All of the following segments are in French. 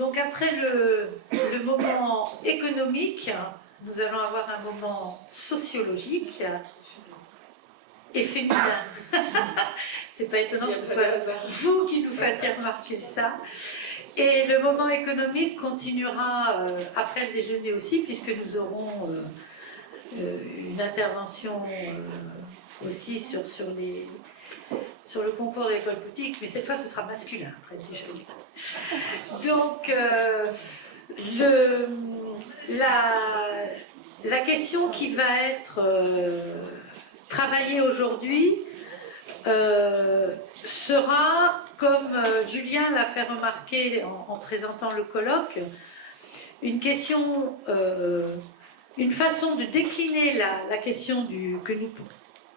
Donc après le moment économique, nous allons avoir un moment sociologique et féminin. C'est pas étonnant que ce soit vous qui nous fassiez remarquer ça. Et le moment économique continuera après le déjeuner aussi, puisque nous aurons une intervention aussi sur le concours de l'école boutique, mais cette fois ce sera masculin après le déjeuner. Donc la question qui va être travaillée aujourd'hui sera, comme Julien l'a fait remarquer en présentant le colloque, une question, une façon de décliner la question que nous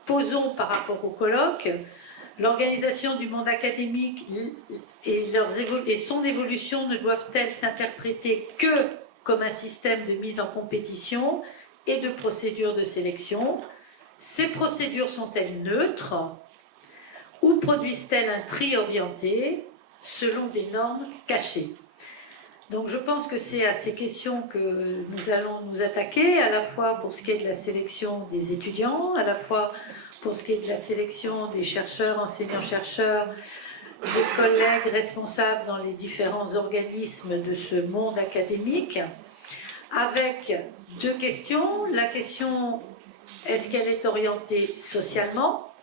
posons par rapport au colloque, l'organisation du monde académique et son évolution ne doivent-elles s'interpréter que comme un système de mise en compétition et de procédures de sélection? Ces procédures sont-elles neutres ou produisent-elles un tri orienté selon des normes cachées? Donc je pense que c'est à ces questions que nous allons nous attaquer, à la fois pour ce qui est de la sélection des étudiants, à la fois pour ce qui est de la sélection des chercheurs, enseignants-chercheurs, des collègues responsables dans les différents organismes de ce monde académique, avec deux questions. La question, est-ce qu'elle est orientée socialement?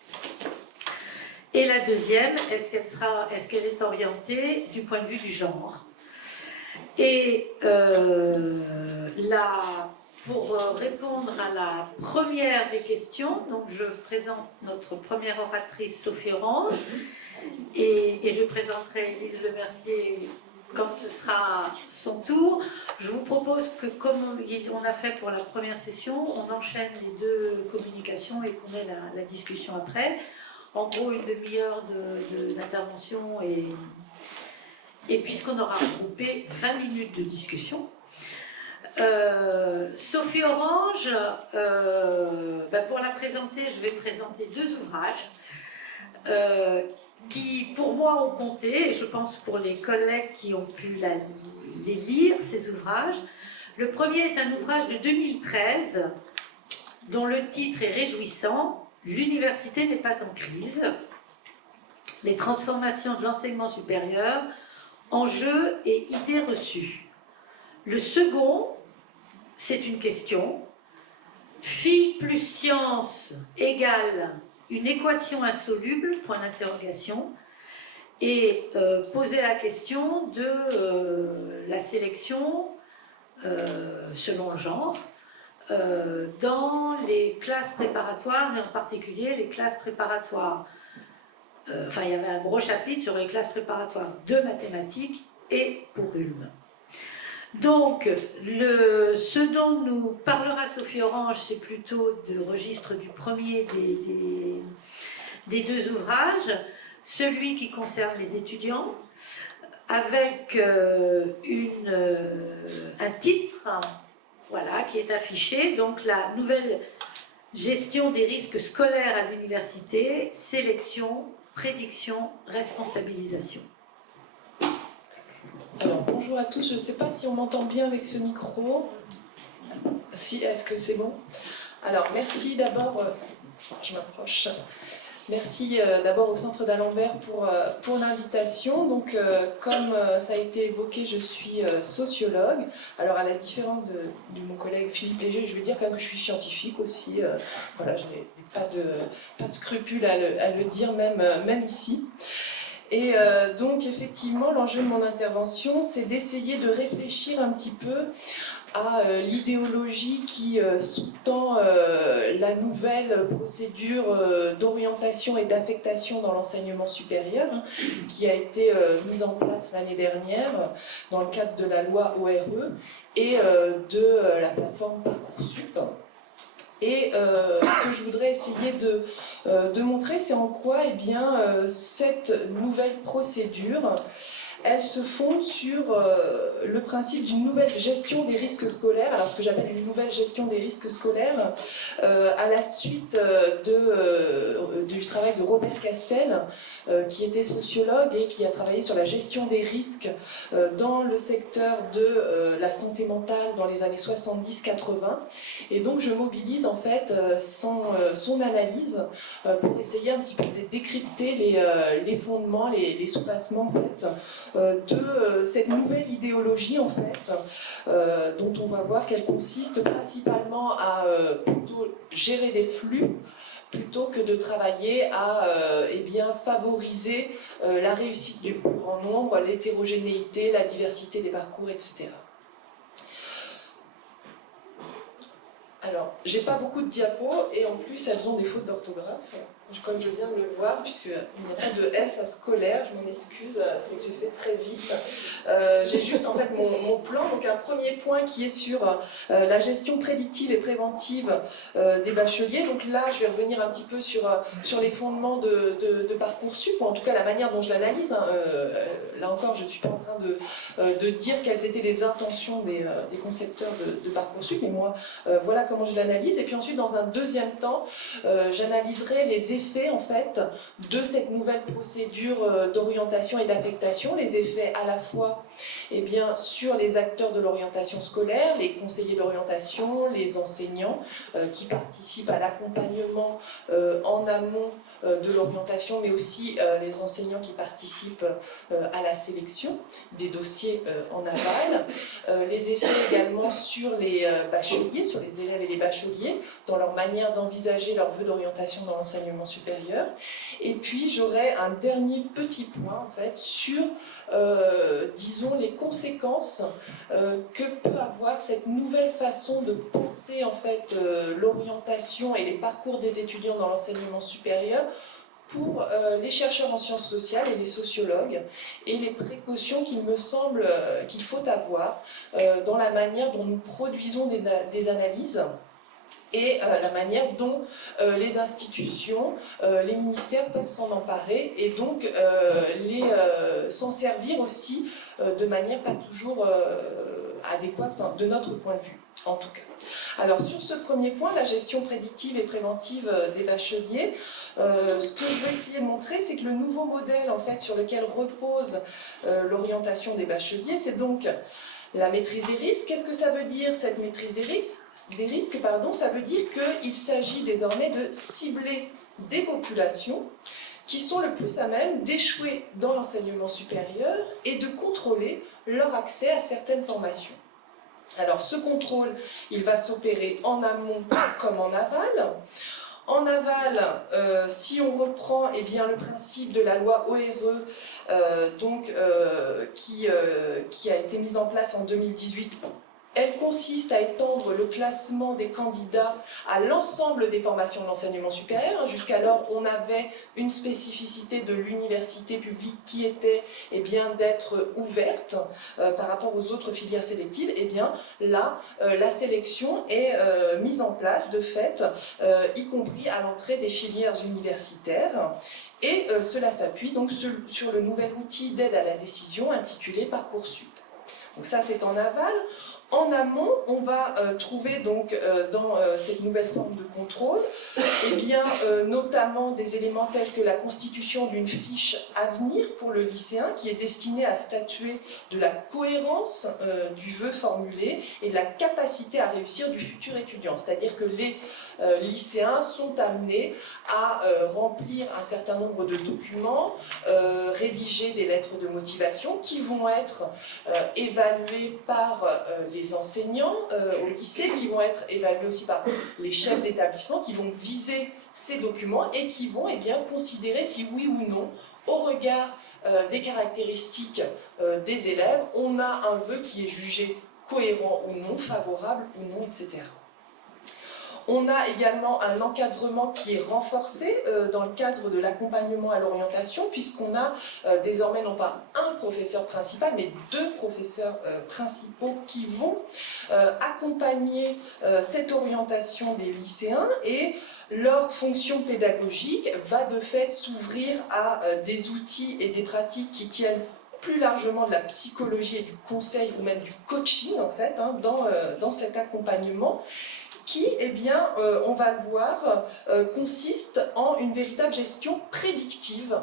Et la deuxième, est-ce qu'elle est orientée du point de vue du genre? Et pour répondre à la première des questions, donc je présente notre première oratrice, Sophie Orange, et je présenterai Lise Lemercier quand ce sera son tour. Je vous propose que, comme on a fait pour la première session, on enchaîne les deux communications et qu'on ait la discussion après. En gros, une demi-heure d'intervention et puisqu'on aura regroupé 20 minutes de discussion. Sophie Orange, pour la présenter, je vais présenter deux ouvrages qui, pour moi, ont compté, et je pense pour les collègues qui ont pu les lire, ces ouvrages. Le premier est un ouvrage de 2013, dont le titre est réjouissant, « L'université n'est pas en crise. Les transformations de l'enseignement supérieur, enjeux et idées reçues ». Le second, c'est une question. Phi plus science égale une équation insoluble, point d'interrogation, et poser la question de la sélection selon le genre dans les classes préparatoires, et en particulier les classes préparatoires. Il y avait un gros chapitre sur les classes préparatoires de mathématiques et pour Ulm. Donc, ce dont nous parlera Sophie Orange, c'est plutôt du registre du premier des deux ouvrages, celui qui concerne les étudiants, avec un titre, voilà, qui est affiché, donc la nouvelle gestion des risques scolaires à l'université, sélection, prédiction, responsabilisation. Alors, bonjour à tous, je ne sais pas si on m'entend bien avec ce micro. Si, est-ce que c'est bon? Alors, merci d'abord, je m'approche. Merci d'abord au Centre d'Alembert pour l'invitation. Donc, comme ça a été évoqué, je suis sociologue. Alors, à la différence de mon collègue Philippe Léger, je veux dire quand même que je suis scientifique aussi. Voilà, je n'ai pas de scrupule à le dire, même ici. Et donc, effectivement, l'enjeu de mon intervention, c'est d'essayer de réfléchir un petit peu à l'idéologie qui sous-tend la nouvelle procédure d'orientation et d'affectation dans l'enseignement supérieur, qui a été mise en place l'année dernière dans le cadre de la loi ORE et de la plateforme Parcoursup. Et ce que je voudrais essayer de montrer, c'est en quoi cette nouvelle procédure elle se fonde sur le principe d'une nouvelle gestion des risques scolaires, alors ce que j'appelle une nouvelle gestion des risques scolaires, à la suite du travail de Robert Castel, qui était sociologue et qui a travaillé sur la gestion des risques dans le secteur de la santé mentale dans les années 70-80. Et donc je mobilise en fait son analyse pour essayer un petit peu de décrypter les fondements, les sous-bassements en fait, de cette nouvelle idéologie en fait, dont on va voir qu'elle consiste principalement à plutôt gérer des flux plutôt que de travailler à favoriser la réussite du plus grand nombre, l'hétérogénéité, la diversité des parcours, etc. Alors, j'ai pas beaucoup de diapos et en plus elles ont des fautes d'orthographe, comme je viens de le voir, puisqu'il n'y a pas de S à scolaire, je m'en excuse, c'est que j'ai fait très vite. J'ai juste en fait mon plan, donc un premier point qui est sur la gestion prédictive et préventive des bacheliers. Donc là, je vais revenir un petit peu sur les fondements de Parcoursup, ou en tout cas la manière dont je l'analyse. Là encore, je ne suis pas en train de dire quelles étaient les intentions des concepteurs de Parcoursup, mais moi, voilà comment je l'analyse. Et puis ensuite, dans un deuxième temps, j'analyserai les effets en fait de cette nouvelle procédure d'orientation et d'affectation, les effets à la fois sur les acteurs de l'orientation scolaire, les conseillers d'orientation, les enseignants qui participent à l'accompagnement en amont de l'orientation, mais aussi les enseignants qui participent à la sélection des dossiers en aval, les effets également sur les bacheliers, sur les élèves et les bacheliers, dans leur manière d'envisager leur vœu d'orientation dans l'enseignement supérieur. Et puis j'aurai un dernier petit point en fait sur, disons, les conséquences que peut avoir cette nouvelle façon de penser en fait l'orientation et les parcours des étudiants dans l'enseignement supérieur pour les chercheurs en sciences sociales et les sociologues, et les précautions qu'il me semble qu'il faut avoir dans la manière dont nous produisons des analyses et la manière dont les institutions, les ministères peuvent s'en emparer et donc s'en servir aussi de manière pas toujours adéquate, enfin, de notre point de vue en tout cas. Alors sur ce premier point, la gestion prédictive et préventive des bacheliers, ce que je vais essayer de montrer, c'est que le nouveau modèle en fait, sur lequel repose l'orientation des bacheliers, c'est donc la maîtrise des risques. Qu'est-ce que ça veut dire cette maîtrise des risques? Ça veut dire qu'il s'agit désormais de cibler des populations qui sont le plus à même d'échouer dans l'enseignement supérieur et de contrôler leur accès à certaines formations. Alors ce contrôle, il va s'opérer en amont comme en aval. En aval, si on reprend le principe de la loi ORE, qui a été mise en place en 2018, elle consiste à étendre le classement des candidats à l'ensemble des formations de l'enseignement supérieur. Jusqu'alors, on avait une spécificité de l'université publique qui était d'être ouverte par rapport aux autres filières sélectives. Là, la sélection est mise en place de fait, y compris à l'entrée des filières universitaires. Et cela s'appuie donc sur le nouvel outil d'aide à la décision intitulé Parcoursup. Donc ça, c'est en aval. En amont, on va trouver donc dans cette nouvelle forme de contrôle, notamment des éléments tels que la constitution d'une fiche avenir pour le lycéen qui est destinée à statuer de la cohérence du vœu formulé et de la capacité à réussir du futur étudiant. C'est-à-dire que les lycéens sont amenés à remplir un certain nombre de documents, rédiger des lettres de motivation qui vont être évaluées par les enseignants au lycée, qui vont être évalués aussi par les chefs d'établissement, qui vont viser ces documents et qui vont considérer si oui ou non, au regard des caractéristiques des élèves, on a un vœu qui est jugé cohérent ou non, favorable ou non, etc. On a également un encadrement qui est renforcé dans le cadre de l'accompagnement à l'orientation, puisqu'on a désormais non pas un professeur principal, mais deux professeurs principaux qui vont accompagner cette orientation des lycéens, et leur fonction pédagogique va de fait s'ouvrir à des outils et des pratiques qui tiennent plus largement de la psychologie et du conseil ou même du coaching en fait dans cet accompagnement qui, eh bien, on va le voir, consiste en une véritable gestion prédictive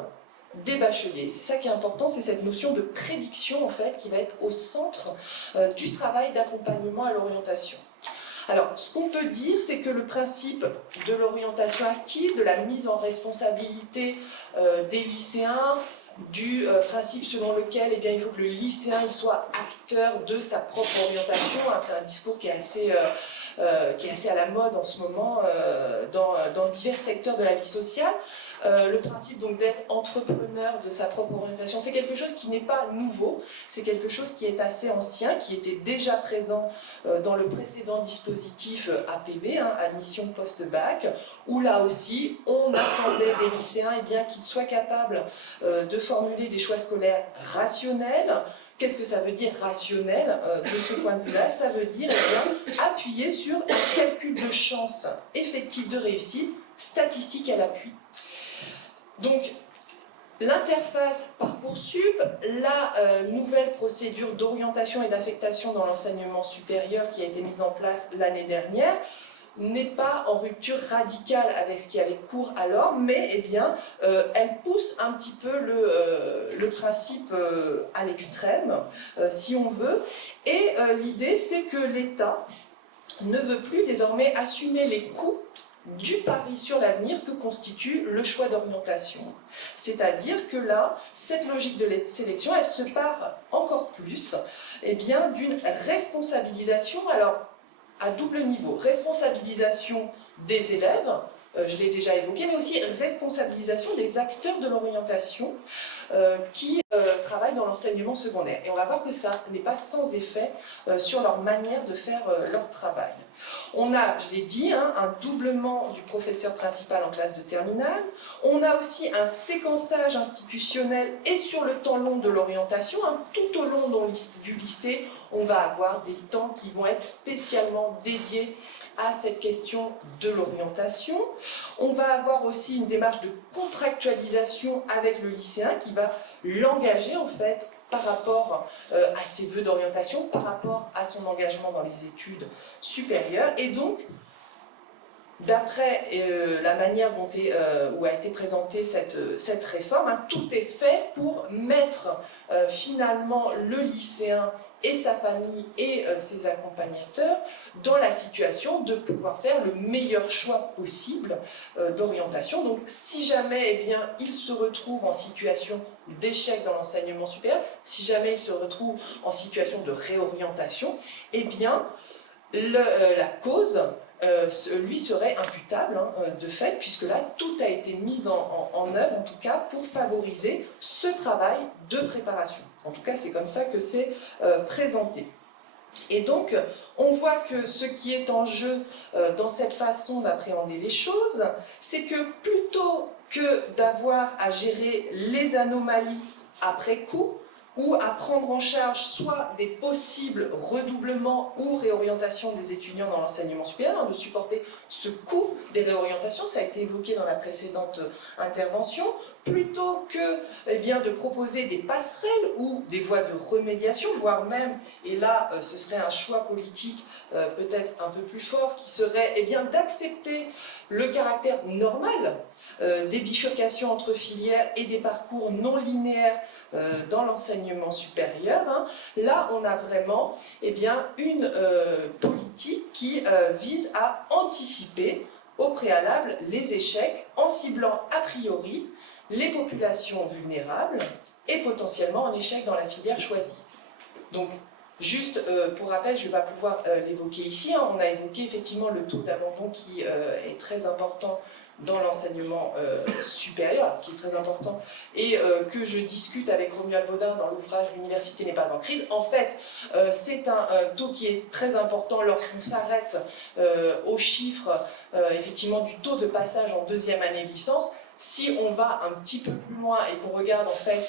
des bacheliers. C'est ça qui est important, c'est cette notion de prédiction en fait qui va être au centre du travail d'accompagnement à l'orientation. Alors, ce qu'on peut dire, c'est que le principe de l'orientation active, de la mise en responsabilité des lycéens, du principe selon lequel eh bien, il faut que le lycéen il soit acteur de sa propre orientation, c'est un discours qui est assez à la mode en ce moment dans divers secteurs de la vie sociale. Le principe donc d'être entrepreneur de sa propre orientation, c'est quelque chose qui n'est pas nouveau, c'est quelque chose qui est assez ancien, qui était déjà présent dans le précédent dispositif APB, admission post-bac, où là aussi on attendait des lycéens eh bien, qu'ils soient capables de formuler des choix scolaires rationnels. Qu'est-ce que ça veut dire rationnel de ce point de vue-là? Ça veut dire eh bien, appuyer sur un calcul de chance effective de réussite, statistique à l'appui. Donc, l'interface Parcoursup, la nouvelle procédure d'orientation et d'affectation dans l'enseignement supérieur qui a été mise en place l'année dernière, n'est pas en rupture radicale avec ce qui avait cours alors, mais eh bien, elle pousse un petit peu le principe à l'extrême, si on veut. Et l'idée, c'est que l'État ne veut plus désormais assumer les coûts du pari sur l'avenir que constitue le choix d'orientation. C'est-à-dire que là, cette logique de sélection, elle se part encore plus eh bien, d'une responsabilisation, alors à double niveau, responsabilisation des élèves, je l'ai déjà évoqué, mais aussi responsabilisation des acteurs de l'orientation qui travaillent dans l'enseignement secondaire. Et on va voir que ça n'est pas sans effet sur leur manière de faire leur travail. On a, je l'ai dit, un doublement du professeur principal en classe de terminale. On a aussi un séquençage institutionnel et sur le temps long de l'orientation. Tout au long du lycée, on va avoir des temps qui vont être spécialement dédiés à cette question de l'orientation. On va avoir aussi une démarche de contractualisation avec le lycéen qui va l'engager en fait par rapport à ses vœux d'orientation, par rapport à son engagement dans les études supérieures. Et donc, d'après la manière dont a été présentée cette réforme, tout est fait pour mettre finalement le lycéen et sa famille et ses accompagnateurs dans la situation de pouvoir faire le meilleur choix possible d'orientation. Donc si jamais eh bien, il se retrouve en situation d'échec dans l'enseignement supérieur, si jamais il se retrouve en situation de réorientation, eh bien la cause lui serait imputable de fait, puisque là tout a été mis en œuvre en tout cas pour favoriser ce travail de préparation. En tout cas, c'est comme ça que c'est présenté. Et donc, on voit que ce qui est en jeu dans cette façon d'appréhender les choses, c'est que plutôt que d'avoir à gérer les anomalies après coup, ou à prendre en charge soit des possibles redoublements ou réorientations des étudiants dans l'enseignement supérieur, de supporter ce coût des réorientations, ça a été évoqué dans la précédente intervention, plutôt que eh bien, de proposer des passerelles ou des voies de remédiation, voire même, et là ce serait un choix politique peut-être un peu plus fort, qui serait eh bien, d'accepter le caractère normal des bifurcations entre filières et des parcours non linéaires dans l'enseignement supérieur. Là, on a vraiment eh bien, une politique qui vise à anticiper au préalable les échecs en ciblant a priori les populations vulnérables et potentiellement en échec dans la filière choisie. Donc, juste pour rappel, je ne vais pas pouvoir l'évoquer ici, on a évoqué effectivement le taux d'abandon qui est très important dans l'enseignement supérieur, qui est très important, et que je discute avec Romuald Baudin dans l'ouvrage « L'université n'est pas en crise ». En fait, c'est un taux qui est très important lorsqu'on s'arrête aux chiffres effectivement du taux de passage en deuxième année de licence. Si on va un petit peu plus loin et qu'on regarde en fait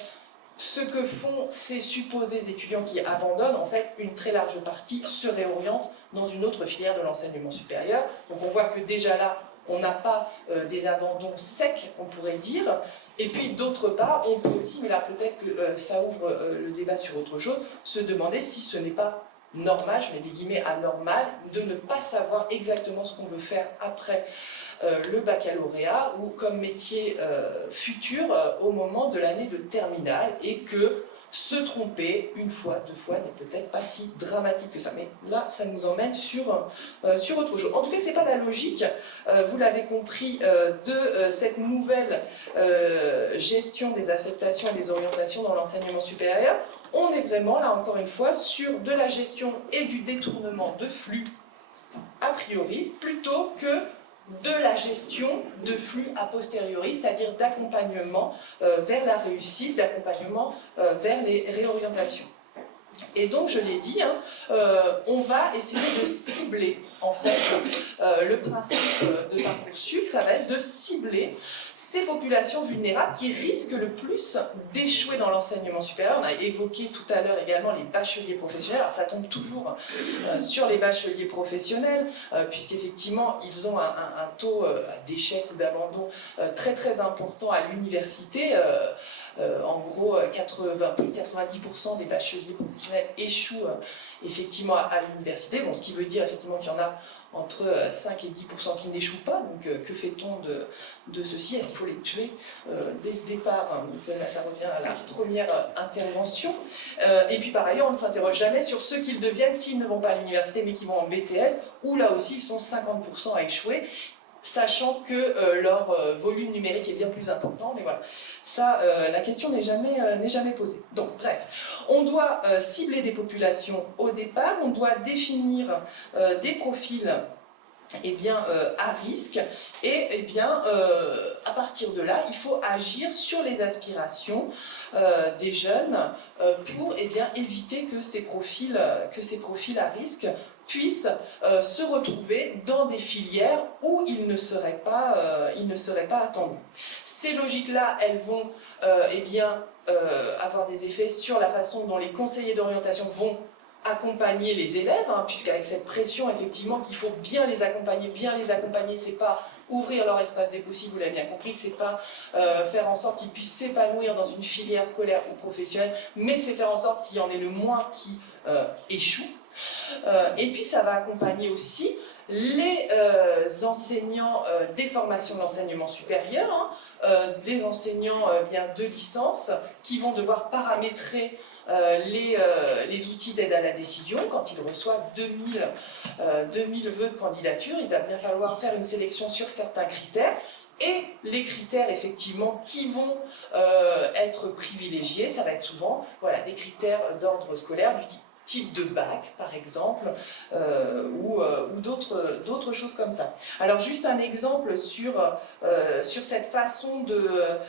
ce que font ces supposés étudiants qui abandonnent, en fait, une très large partie se réoriente dans une autre filière de l'enseignement supérieur. Donc on voit que déjà là, on n'a pas des abandons secs, on pourrait dire. Et puis d'autre part, on peut aussi, mais là peut-être que ça ouvre le débat sur autre chose, se demander si ce n'est pas normal, je mets des guillemets anormal, de ne pas savoir exactement ce qu'on veut faire après le baccalauréat ou comme métier futur au moment de l'année de terminale, et que se tromper une fois, deux fois n'est peut-être pas si dramatique que ça. Mais là, ça nous emmène sur autre chose. En tout cas, ce n'est pas la logique, vous l'avez compris, de cette nouvelle gestion des affectations et des orientations dans l'enseignement supérieur. On est vraiment, là encore une fois, sur de la gestion et du détournement de flux, a priori, plutôt que de la gestion de flux a posteriori, c'est-à-dire d'accompagnement vers la réussite, d'accompagnement vers les réorientations. Et donc, je l'ai dit, on va essayer de cibler, en fait, le principe de Parcoursup, ça va être de cibler ces populations vulnérables qui risquent le plus d'échouer dans l'enseignement supérieur. On a évoqué tout à l'heure également les bacheliers professionnels. Alors, ça tombe toujours sur les bacheliers professionnels, puisqu'effectivement, ils ont un taux d'échec ou d'abandon très très important à l'université. En gros, 90% des bacheliers professionnels échouent effectivement à l'université. Bon, ce qui veut dire effectivement qu'il y en a entre 5 et 10% qui n'échouent pas. Donc, que fait-on de ceci? Est-ce qu'il faut les tuer dès le départ? Là, ça revient à la première intervention. Et puis, par ailleurs, on ne s'interroge jamais sur ce qu'ils deviennent s'ils ne vont pas à l'université, mais qui vont en BTS, où là aussi, ils sont 50% à échouer, sachant que leur volume numérique est bien plus important, mais voilà, ça, la question n'est jamais posée. Donc, bref, on doit cibler des populations au départ, on doit définir des profils à risque, et à partir de là, il faut agir sur les aspirations des jeunes pour éviter que ces profils à risque puissent se retrouver dans des filières où ils ne seraient pas attendus. Ces logiques-là, elles vont avoir des effets sur la façon dont les conseillers d'orientation vont accompagner les élèves, puisqu'avec cette pression, effectivement, qu'il faut bien les accompagner, c'est pas ouvrir leur espace des possibles, vous l'avez bien compris, c'est pas faire en sorte qu'ils puissent s'épanouir dans une filière scolaire ou professionnelle, mais c'est faire en sorte qu'il y en ait le moins qui échouent. Et puis ça va accompagner aussi les enseignants des formations de l'enseignement supérieur, les enseignants de licence qui vont devoir paramétrer les outils d'aide à la décision. Quand ils reçoivent 2000 vœux de candidature, il va bien falloir faire une sélection sur certains critères. Et les critères, effectivement, qui vont être privilégiés, ça va être souvent des critères d'ordre scolaire, du type de bac, par exemple, ou d'autres choses comme ça. Alors, juste un exemple sur cette façon de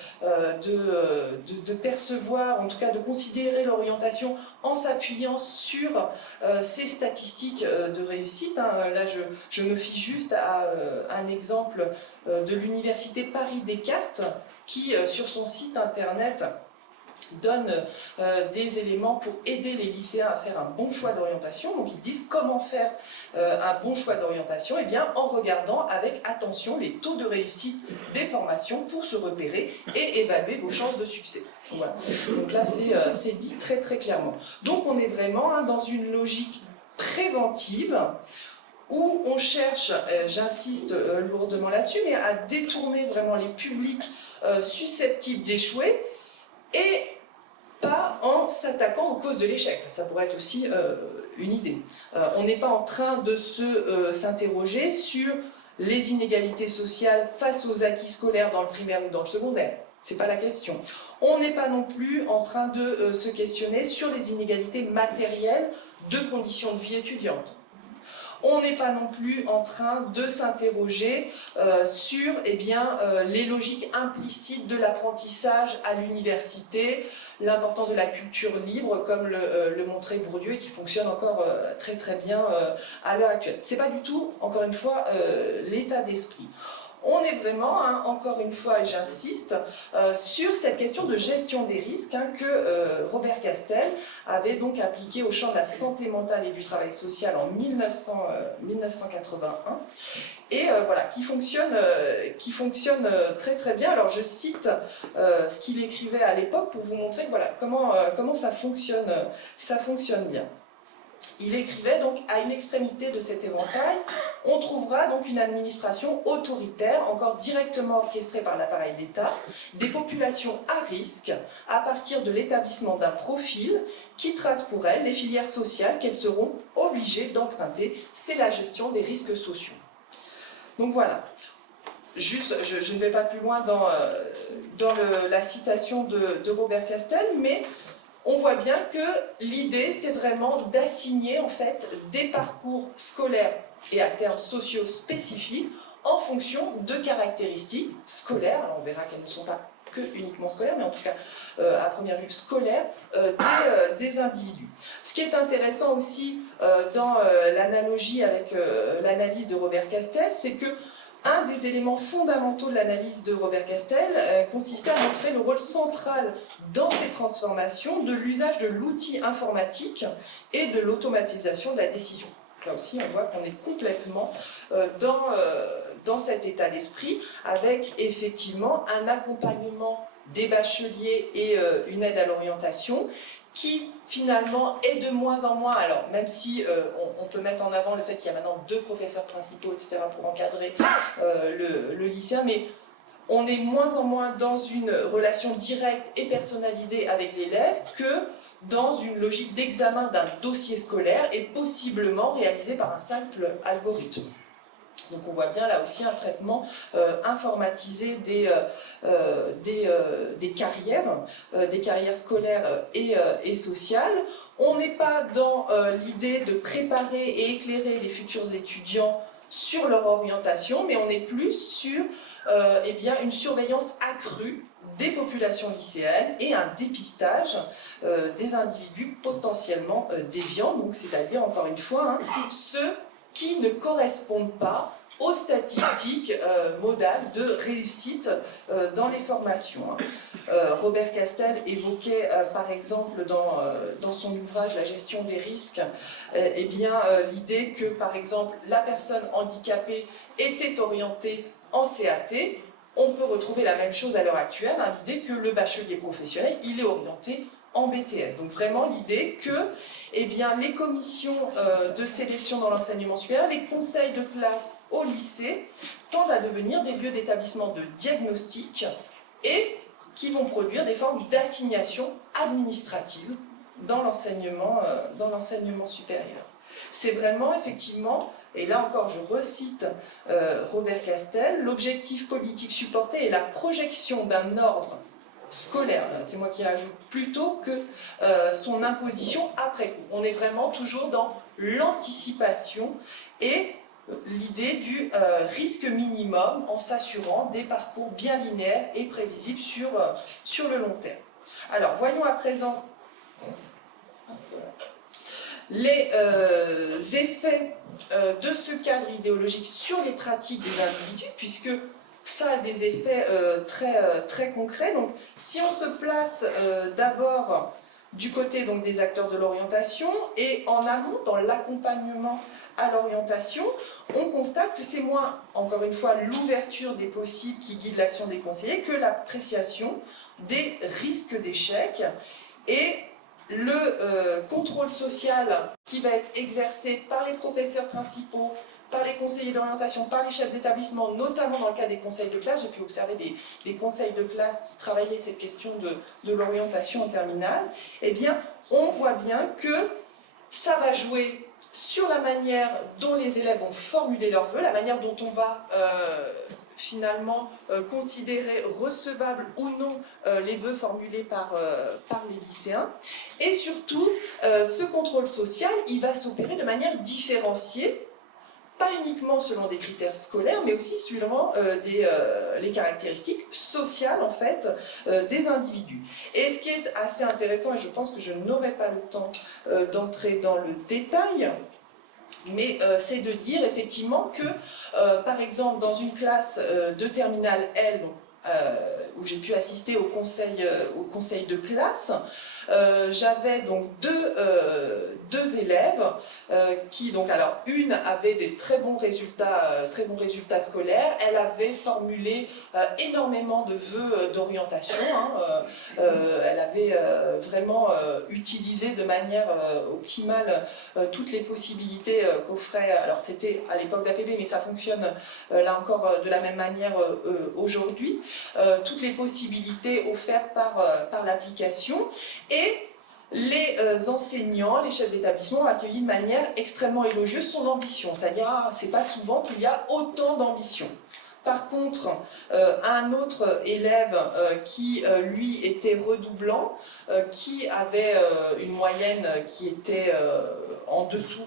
percevoir, en tout cas de considérer l'orientation en s'appuyant sur ces statistiques de réussite. Là, je me fie juste à un exemple de l'université Paris-Descartes qui, sur son site internet, donne des éléments pour aider les lycéens à faire un bon choix d'orientation. Donc ils disent comment faire un bon choix d'orientation, en regardant avec attention les taux de réussite des formations pour se repérer et évaluer vos chances de succès. Voilà. Donc là c'est dit très très clairement. Donc on est vraiment dans une logique préventive où on cherche, j'insiste lourdement là-dessus, mais à détourner vraiment les publics susceptibles d'échouer, et pas en s'attaquant aux causes de l'échec. Ça pourrait être aussi une idée. On n'est pas en train de s'interroger sur les inégalités sociales face aux acquis scolaires dans le primaire ou dans le secondaire. C'est pas la question. On n'est pas non plus en train de se questionner sur les inégalités matérielles de conditions de vie étudiantes. On n'est pas non plus en train de s'interroger sur les logiques implicites de l'apprentissage à l'université, l'importance de la culture libre, comme le montrait Bourdieu, et qui fonctionne encore très très bien à l'heure actuelle. Ce n'est pas du tout, encore une fois, l'état d'esprit. on est vraiment, hein, encore une fois, et j'insiste, sur cette question de gestion des risques que Robert Castel avait donc appliqué au champ de la santé mentale et du travail social en 1981, et voilà, qui fonctionne très très bien. Alors je cite ce qu'il écrivait à l'époque pour vous montrer voilà, comment ça fonctionne bien. Il écrivait donc à une extrémité de cet éventail, on trouvera donc une administration autoritaire, encore directement orchestrée par l'appareil d'État, des populations à risque à partir de l'établissement d'un profil qui trace pour elles les filières sociales qu'elles seront obligées d'emprunter. C'est la gestion des risques sociaux. Donc voilà. Juste, je ne vais pas plus loin dans la citation de Robert Castel, mais on voit bien que l'idée, c'est vraiment d'assigner en fait des parcours scolaires et à terme sociaux spécifiques en fonction de caractéristiques scolaires. Alors on verra qu'elles ne sont pas que uniquement scolaires, mais en tout cas à première vue scolaires des individus. Ce qui est intéressant aussi dans l'analogie avec l'analyse de Robert Castel, c'est que un des éléments fondamentaux de l'analyse de Robert Castel consistait à montrer le rôle central dans ces transformations de l'usage de l'outil informatique et de l'automatisation de la décision. Là aussi, on voit qu'on est complètement dans cet état d'esprit, avec effectivement un accompagnement des bacheliers et une aide à l'orientation qui finalement est de moins en moins, alors même si on peut mettre en avant le fait qu'il y a maintenant 2 professeurs principaux, etc., pour encadrer le lycéen, mais on est moins en moins dans une relation directe et personnalisée avec l'élève que dans une logique d'examen d'un dossier scolaire et possiblement réalisé par un simple algorithme. Donc on voit bien là aussi un traitement informatisé des carrières scolaires et sociales. On n'est pas dans l'idée de préparer et éclairer les futurs étudiants sur leur orientation, mais on est plus sur une surveillance accrue des populations lycéennes et un dépistage des individus potentiellement déviants, donc c'est-à-dire encore une fois ceux qui ne correspondent pas aux statistiques modales de réussite dans les formations. Robert Castel évoquait par exemple dans son ouvrage La gestion des risques l'idée que par exemple la personne handicapée était orientée en CAT. On peut retrouver la même chose à l'heure actuelle, l'idée que le bachelier professionnel il est orienté en BTS. Donc vraiment l'idée que les commissions de sélection dans l'enseignement supérieur, les conseils de classe au lycée tendent à devenir des lieux d'établissement de diagnostic et qui vont produire des formes d'assignation administrative dans l'enseignement supérieur. C'est vraiment effectivement, et là encore je recite Robert Castel, l'objectif politique supporté est la projection d'un ordre scolaire, c'est moi qui rajoute, plutôt que son imposition après coup. On est vraiment toujours dans l'anticipation et l'idée du risque minimum en s'assurant des parcours bien linéaires et prévisibles sur le long terme. Alors voyons à présent les effets de ce cadre idéologique sur les pratiques des individus, puisque ça a des effets très concrets. Donc, si on se place d'abord du côté donc, des acteurs de l'orientation et en amont, dans l'accompagnement à l'orientation, on constate que c'est moins, encore une fois, l'ouverture des possibles qui guide l'action des conseillers que l'appréciation des risques d'échec et le contrôle social qui va être exercé par les professeurs principaux, par les conseillers d'orientation, par les chefs d'établissement, notamment dans le cas des conseils de classe. J'ai pu observer les conseils de classe qui travaillaient cette question de l'orientation en terminale. Eh bien, on voit bien que ça va jouer sur la manière dont les élèves vont formuler leurs vœux, la manière dont on va finalement considérer recevables ou non les vœux formulés par les lycéens. Et surtout, ce contrôle social, il va s'opérer de manière différenciée, pas uniquement selon des critères scolaires, mais aussi selon les caractéristiques sociales en fait, des individus. Et ce qui est assez intéressant, et je pense que je n'aurai pas le temps d'entrer dans le détail, Mais c'est de dire effectivement que, par exemple, dans une classe de terminale L, donc, où j'ai pu assister au conseil de classe, j'avais donc deux élèves qui, donc, alors, une avait des très bons résultats scolaires, elle avait formulé énormément de vœux d'orientation, hein, elle avait vraiment utilisé de manière optimale toutes les possibilités qu'offrait, alors c'était à l'époque d'APB, mais ça fonctionne là encore de la même manière aujourd'hui, toutes les possibilités offertes par l'application, et les enseignants, les chefs d'établissement ont accueilli de manière extrêmement élogieuse son ambition, c'est-à-dire c'est pas souvent qu'il y a autant d'ambition. Par contre, un autre élève qui, lui, était redoublant, qui avait une moyenne qui était en dessous,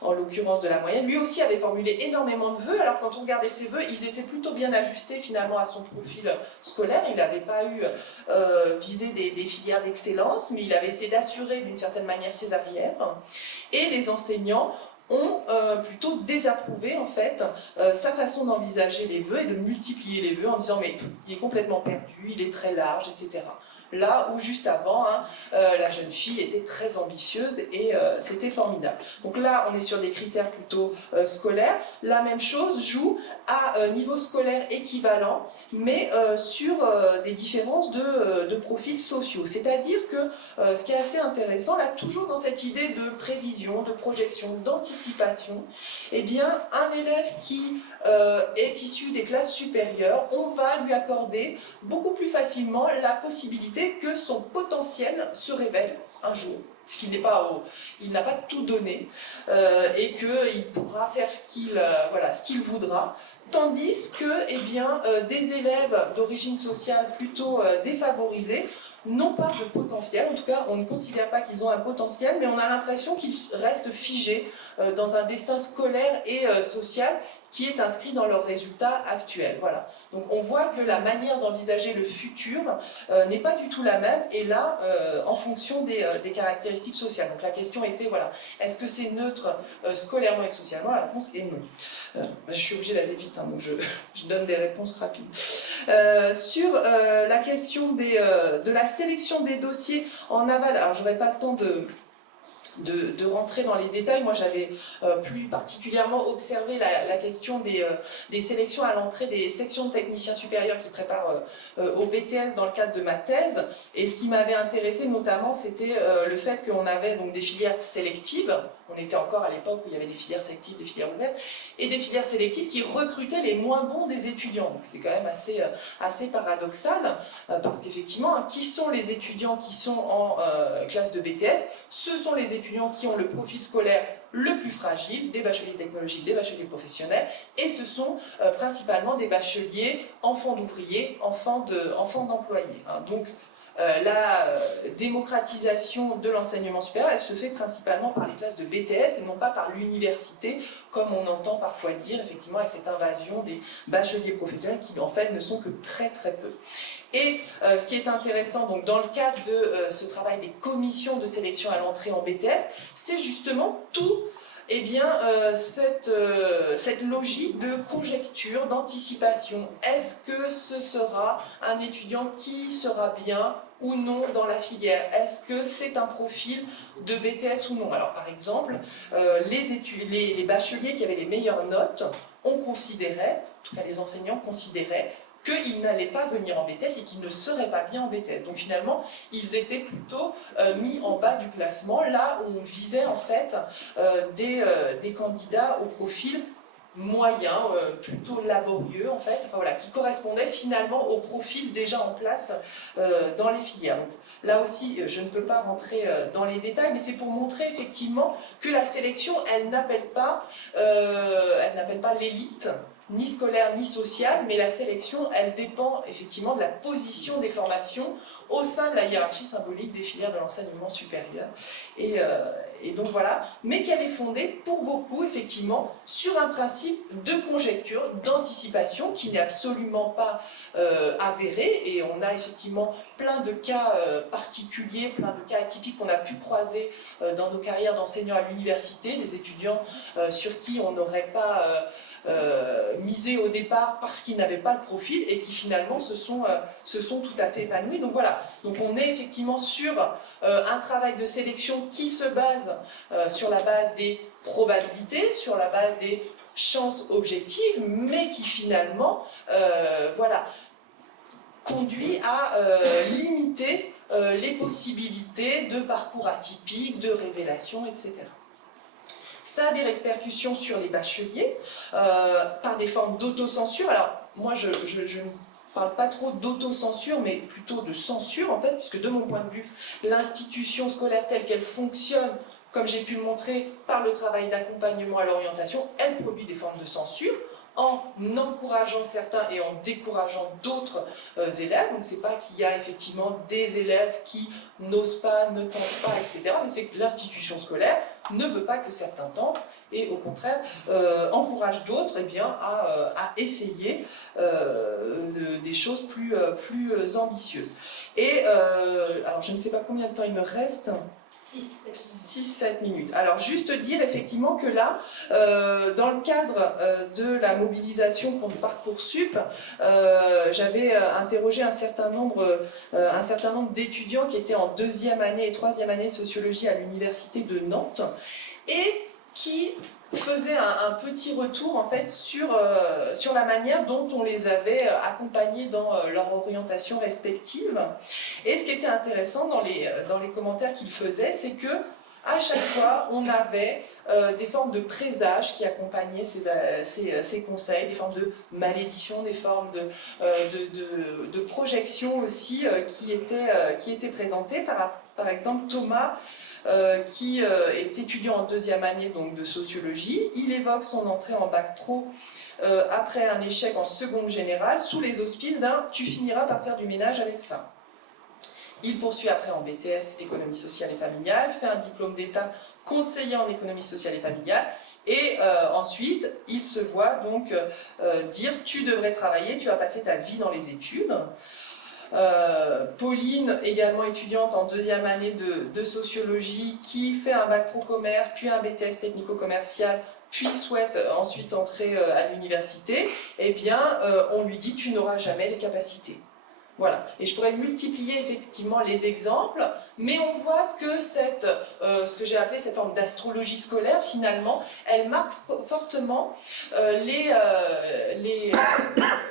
en l'occurrence de la moyenne, lui aussi avait formulé énormément de vœux. Alors quand on regardait ses vœux, ils étaient plutôt bien ajustés finalement à son profil scolaire. Il n'avait pas eu visé des filières d'excellence, mais il avait essayé d'assurer d'une certaine manière ses arrières. Et les enseignants ont plutôt désapprouvé en fait sa façon d'envisager les vœux et de multiplier les vœux en disant mais il est complètement perdu, il est très large, etc. Là où juste avant, hein, la jeune fille était très ambitieuse et c'était formidable. Donc là, on est sur des critères plutôt scolaires. La même chose joue à niveau scolaire équivalent, mais sur des différences de profils sociaux. C'est-à-dire que ce qui est assez intéressant, là, toujours dans cette idée de prévision, de projection, d'anticipation, eh bien, un élève qui est issu des classes supérieures, on va lui accorder beaucoup plus facilement la possibilité que son potentiel se révèle un jour. Il n'a pas tout donné et qu'il pourra faire ce qu'il voudra. Tandis que eh bien, des élèves d'origine sociale plutôt défavorisés n'ont pas de potentiel, en tout cas on ne considère pas qu'ils ont un potentiel, mais on a l'impression qu'ils restent figés dans un destin scolaire et social qui est inscrit dans leurs résultats actuels. Voilà. Donc on voit que la manière d'envisager le futur n'est pas du tout la même, et là, en fonction des caractéristiques sociales. Donc la question était, voilà, est-ce que c'est neutre scolairement et socialement? La réponse est non. Je suis obligée d'aller vite, hein, donc je donne des réponses rapides. Sur la question de la sélection des dossiers en aval, alors je n'aurai pas le temps de rentrer dans les détails. Moi, j'avais plus particulièrement observé la question des sélections à l'entrée des sections de techniciens supérieurs qui préparent au BTS dans le cadre de ma thèse. Et ce qui m'avait intéressé notamment, c'était le fait qu'on avait donc des filières sélectives. On était encore à l'époque où il y avait des filières sélectives, des filières ouvertes, et des filières sélectives qui recrutaient les moins bons des étudiants. Donc c'est quand même assez paradoxal, parce qu'effectivement, qui sont les étudiants qui sont en classe de BTS? Ce sont les étudiants qui ont le profil scolaire le plus fragile, des bacheliers technologiques, des bacheliers professionnels, et ce sont principalement des bacheliers enfants d'ouvriers, enfants d'employés. Hein. Donc la démocratisation de l'enseignement supérieur, elle se fait principalement par les classes de BTS et non pas par l'université, comme on entend parfois dire, effectivement, avec cette invasion des bacheliers professionnels qui, en fait, ne sont que très très peu. Et ce qui est intéressant, donc, dans le cadre de ce travail des commissions de sélection à l'entrée en BTS, c'est justement tout eh bien, cette logique de conjecture, d'anticipation. Est-ce que ce sera un étudiant qui sera bien ou non dans la filière? Est-ce que c'est un profil de BTS ou non? Alors par exemple, les bacheliers qui avaient les meilleures notes, on considérait, en tout cas les enseignants considéraient, qu'ils n'allaient pas venir en BTS et qu'ils ne seraient pas bien en BTS. Donc finalement, ils étaient plutôt mis en bas du classement, là où on visait en fait des candidats au profil moyen, plutôt laborieux en fait, enfin, voilà, qui correspondaient finalement au profil déjà en place dans les filières. Donc, là aussi, je ne peux pas rentrer dans les détails, mais c'est pour montrer effectivement que la sélection, elle n'appelle pas l'élite, ni scolaire ni sociale, mais la sélection, elle dépend effectivement de la position des formations au sein de la hiérarchie symbolique des filières de l'enseignement supérieur. Et et donc voilà, mais qu'elle est fondée pour beaucoup, effectivement, sur un principe de conjecture, d'anticipation, qui n'est absolument pas avéré, et on a effectivement plein de cas particuliers, plein de cas atypiques qu'on a pu croiser dans nos carrières d'enseignants à l'université, des étudiants sur qui on n'aurait pas misé au départ parce qu'ils n'avaient pas le profil et qui finalement se sont tout à fait épanouis. Donc voilà, donc on est effectivement sur un travail de sélection qui se base sur la base des probabilités, sur la base des chances objectives, mais qui finalement voilà, conduit à limiter les possibilités de parcours atypiques, de révélation, etc. Ça a des répercussions sur les bacheliers, par des formes d'autocensure. Alors, moi, je ne parle pas trop d'autocensure, mais plutôt de censure, en fait, puisque de mon point de vue, l'institution scolaire telle qu'elle fonctionne, comme j'ai pu le montrer par le travail d'accompagnement à l'orientation, elle produit des formes de censure, en encourageant certains et en décourageant d'autres élèves. Donc c'est pas qu'il y a effectivement des élèves qui n'osent pas, ne tentent pas, etc. Mais c'est que l'institution scolaire ne veut pas que certains tentent et au contraire encourage d'autres à essayer des choses plus ambitieuses. Et alors je ne sais pas combien de temps il me reste. 6-7 minutes. Alors juste dire effectivement que là, dans le cadre de la mobilisation contre Parcoursup, j'avais interrogé un certain nombre d'étudiants qui étaient en 2e année et 3e année sociologie à l'université de Nantes et qui faisaient un petit retour en fait sur la manière dont on les avait accompagnés dans leur orientation respective. Et ce qui était intéressant dans les commentaires qu'ils faisaient, c'est que à chaque fois, on avait des formes de présages qui accompagnaient ces conseils, des formes de malédiction, des formes de projection aussi qui étaient présentées. Par exemple, Thomas, qui est étudiant en 2e année donc, de sociologie, il évoque son entrée en bac pro après un échec en seconde générale sous les auspices d'un « tu finiras par faire du ménage avec ça ». Il poursuit après en BTS économie sociale et familiale, fait un diplôme d'État conseiller en économie sociale et familiale, et ensuite il se voit donc dire « tu devrais travailler, tu vas passer ta vie dans les études ». Pauline, également étudiante en 2e année de sociologie, qui fait un bac pro commerce, puis un BTS technico-commercial, puis souhaite ensuite entrer à l'université, eh bien on lui dit « tu n'auras jamais les capacités ». Voilà, et je pourrais multiplier effectivement les exemples, mais on voit que ce que j'ai appelé cette forme d'astrologie scolaire, finalement, elle marque fortement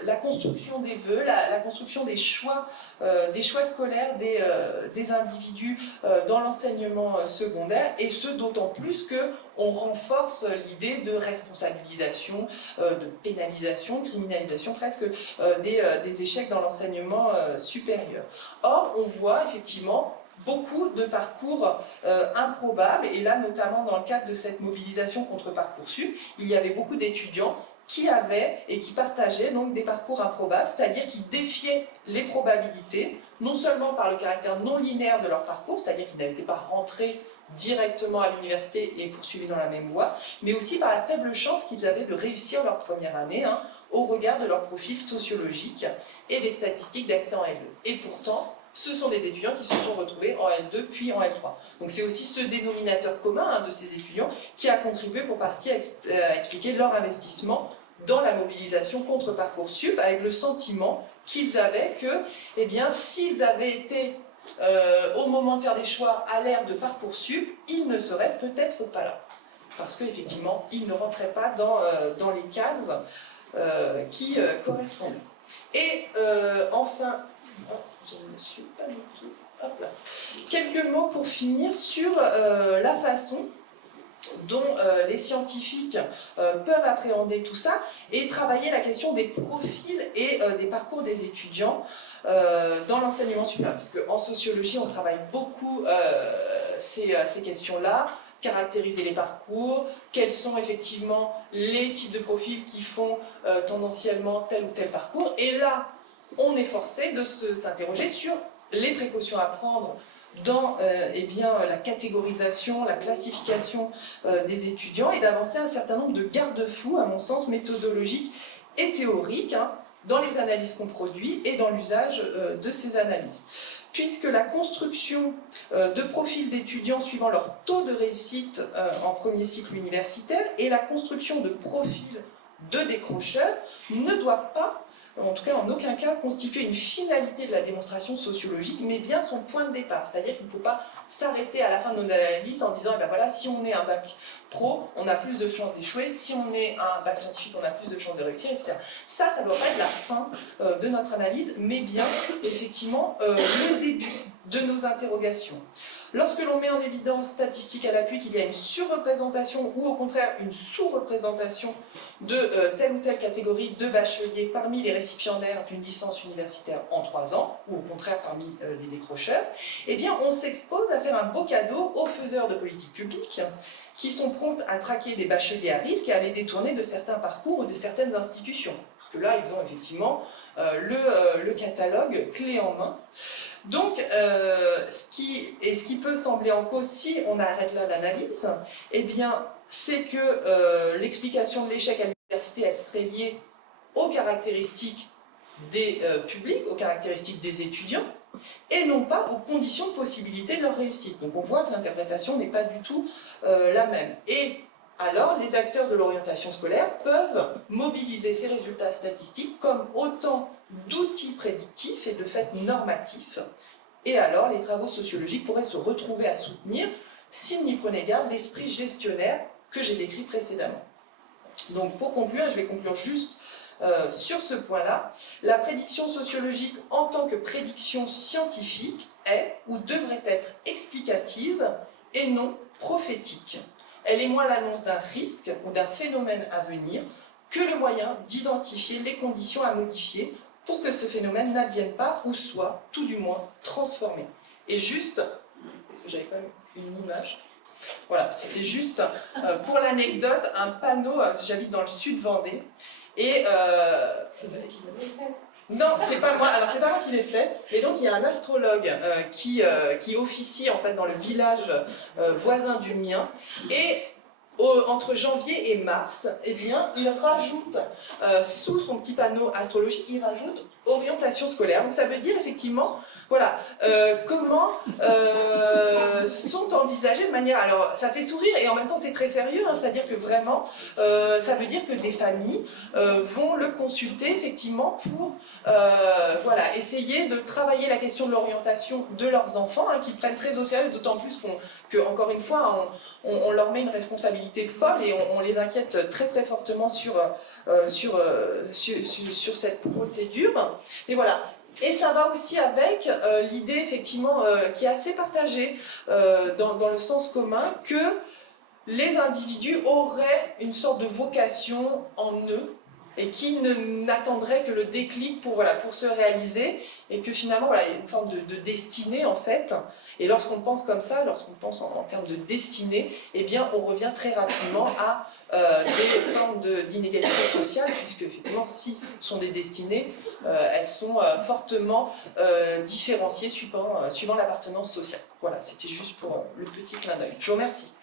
la construction des vœux, la construction des choix scolaires des individus dans l'enseignement secondaire, et ce d'autant plus qu'on renforce l'idée de responsabilisation, de pénalisation, criminalisation presque des échecs dans l'enseignement supérieur. Or, on voit effectivement beaucoup de parcours improbables, et là notamment dans le cadre de cette mobilisation contre Parcoursup, il y avait beaucoup d'étudiants qui avaient et qui partageaient donc des parcours improbables, c'est-à-dire qui défiaient les probabilités, non seulement par le caractère non linéaire de leur parcours, c'est-à-dire qu'ils n'étaient pas rentrés directement à l'université et poursuivis dans la même voie, mais aussi par la faible chance qu'ils avaient de réussir leur première année, au regard de leur profil sociologique et des statistiques d'accès en L2. Et pourtant, ce sont des étudiants qui se sont retrouvés en L2 puis en L3. Donc c'est aussi ce dénominateur commun de ces étudiants qui a contribué pour partie à expliquer leur investissement dans la mobilisation contre Parcoursup, avec le sentiment qu'ils avaient que, eh bien, s'ils avaient été au moment de faire des choix à l'ère de Parcoursup, ils ne seraient peut-être pas là. Parce qu'effectivement, ils ne rentraient pas dans les cases qui correspondaient. Et enfin, je ne suis pas du tout. Hop là. Quelques mots pour finir sur la façon dont les scientifiques peuvent appréhender tout ça et travailler la question des profils et des parcours des étudiants dans l'enseignement supérieur. Parce qu'en sociologie, on travaille beaucoup ces questions-là. Caractériser les parcours, quels sont effectivement les types de profils qui font tendanciellement tel ou tel parcours. Et là, on est forcé de s'interroger sur les précautions à prendre dans la catégorisation, la classification des étudiants et d'avancer un certain nombre de garde-fous, à mon sens, méthodologiques et théoriques, hein, dans les analyses qu'on produit et dans l'usage de ces analyses. Puisque la construction de profils d'étudiants suivant leur taux de réussite en premier cycle universitaire et la construction de profils de décrocheurs ne doit pas, en tout cas en aucun cas, constituer une finalité de la démonstration sociologique, mais bien son point de départ. C'est-à-dire qu'il ne faut pas s'arrêter à la fin de nos analyses en disant eh ben voilà, si on est un bac pro, on a plus de chances d'échouer, si on est un bac scientifique, on a plus de chances de réussir, etc. Ça ne doit pas être la fin de notre analyse, mais bien effectivement le début de nos interrogations. Lorsque l'on met en évidence statistique à l'appui qu'il y a une surreprésentation ou au contraire une sous-représentation de telle ou telle catégorie de bacheliers parmi les récipiendaires d'une licence universitaire en 3 ans, ou au contraire parmi les décrocheurs, eh bien on s'expose à faire un beau cadeau aux faiseurs de politique publique qui sont promptes à traquer les bacheliers à risque et à les détourner de certains parcours ou de certaines institutions. Parce que là, ils ont effectivement le catalogue clé en main. Donc, ce qui peut sembler en cause si on arrête là l'analyse, eh bien, c'est que l'explication de l'échec à l'université, elle serait liée aux caractéristiques des publics, aux caractéristiques des étudiants, et non pas aux conditions de possibilité de leur réussite. Donc on voit que l'interprétation n'est pas du tout la même. Et alors, les acteurs de l'orientation scolaire peuvent mobiliser ces résultats statistiques comme autant d'outils prédictifs et de fait normatifs. Et alors, les travaux sociologiques pourraient se retrouver à soutenir, s'ils n'y prenaient garde, l'esprit gestionnaire que j'ai décrit précédemment. Donc, pour conclure, je vais conclure juste sur ce point-là, la prédiction sociologique en tant que prédiction scientifique est ou devrait être explicative et non prophétique. Elle est moins l'annonce d'un risque ou d'un phénomène à venir que le moyen d'identifier les conditions à modifier pour que ce phénomène n'advienne pas ou soit, tout du moins, transformé. Et juste, parce que j'avais quand même une image, voilà, c'était juste pour l'anecdote, un panneau, parce que j'habite dans le sud Vendée, et C'est vrai qu'il l'avait fait. non, c'est pas moi. Alors c'est pas moi qui l'ai fait. Et donc il y a un astrologue qui officie en fait dans le village voisin du mien. Et entre janvier et mars, eh bien, il rajoute sous son petit panneau astrologique, il rajoute orientation scolaire. Donc ça veut dire effectivement, voilà, comment sont envisagées de manière. Alors ça fait sourire et en même temps c'est très sérieux. Hein, c'est-à-dire que vraiment, ça veut dire que des familles vont le consulter effectivement pour voilà, essayer de travailler la question de l'orientation de leurs enfants, hein, qu'ils prennent très au sérieux, d'autant plus que encore une fois, on leur met une responsabilité folle et on les inquiète très très fortement sur cette procédure. Et voilà. Et ça va aussi avec l'idée effectivement qui est assez partagée dans le sens commun que les individus auraient une sorte de vocation en eux et qui n'attendrait que le déclic pour se réaliser, et que finalement, voilà, il y a une forme de destinée en fait. Et lorsqu'on pense comme ça, lorsqu'on pense en termes de destinée, eh bien, on revient très rapidement à des formes d'inégalité sociale, puisque effectivement, si ce sont des destinées, elles sont fortement différenciées suivant l'appartenance sociale. Voilà, c'était juste pour le petit clin d'œil. Je vous remercie.